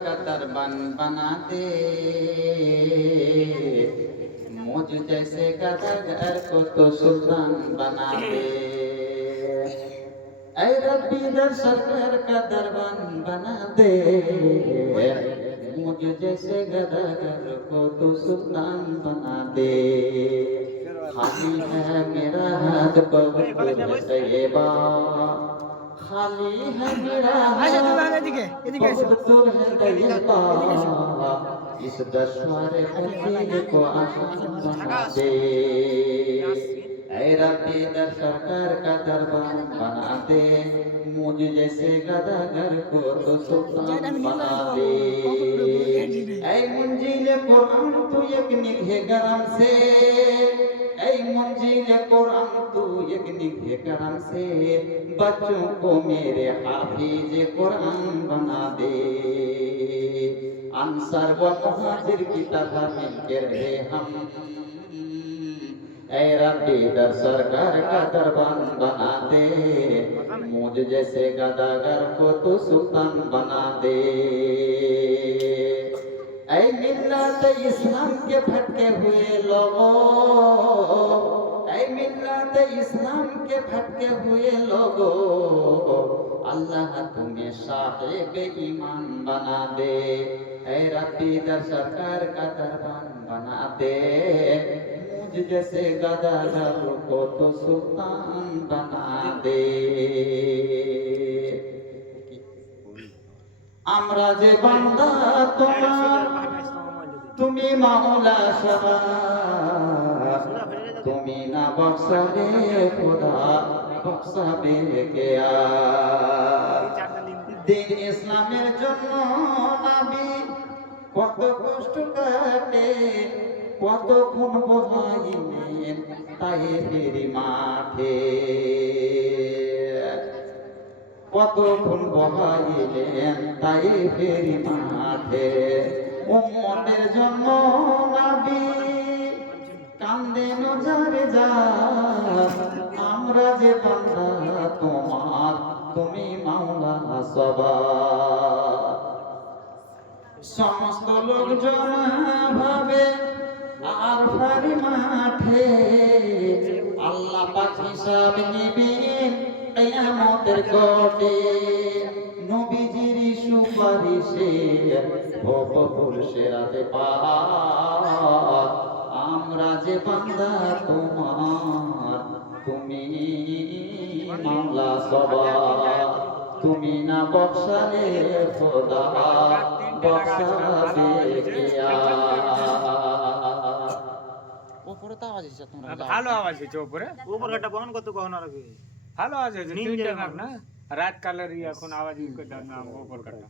Qatar बन बना दे, मुझ जैसे गदर को तो सुल्तान बना दे। ऐ रब्बी दर सरकार का दरबान बना दे, मुझ जैसे गदर को तो सुल्तान बना दे। खाली है मेरा हाथ पवित्र तैयबा, खाली है मेरा हाथ पवित्र है तैयबा, इस दशवार दिल को आसान बना दे। ऐ रब्बी दर सरकार का दरबार बना दे, मुझ जैसे गदागर को तो सुल्तान बना दे। ऐ मुंजिल कुरान तू एक निभे गरम से, ऐ मुंजिल कुरान तू एक निभे गरम से, बच्चों को मेरे हाफिज कुरान बना दे। अंसार व मुहाजिर की तरह मिलके रहे हम, ऐ रब्बी दर सरकार का दरबान बना दे, मुझ जैसे गदागर को तू सुल्तान बना दे। ऐ मिल्लत इस्लाम के भटके हुए लोगों, ऐ मिल्लत इस्लाम के भटके हुए लोगों, अल्लाह तुम्हें साहिब ईमान बना दे। ऐ रब्बी दर सरकार का दरबान बना दे, मुझ जैसे गदागर को तो सुल्तान बना दे। আমরা যে বান্দা তোমার, তুমি মাওলা সবার, তুমি না বক্সাবে খোদা বক্সাবে কে আর। দিন ইসলামের জন্য নবী কত কষ্ট কাটে, কত খুন বহাইলেন তায়েফের মাঠে, কতক্ষণ বহাইলেন তায়েফের মাঠে। উম্মতের জন্য নবী কান্দেন যারে যার, আমরা যে বান্দা তোমার, তুমি মাওলা সবার। সমস্ত লোকজন ভাবে আর ফারি মাঠে, আল্লাহ পাক হিসাব নিবেন কিয়ামতের কোটে। নবীজির সুপারিশে ভবপুর সেরাতে পার, আমরা যে বান্দা তোমার, তুমি মাওলা সবার। তুমি না বক্সালে খোদা বক্সাবে কে আর। ওপরে তো আওয়াজ হচ্ছে, তোমরা ভালো আওয়াজ হচ্ছে ওপরে। উপর ঘাটটা বহন কত কখন আর কি ভালো আওয়াজ হচ্ছে, তিনটে না রাত কালের এখন আওয়াজ করতে না ওপর কাটা।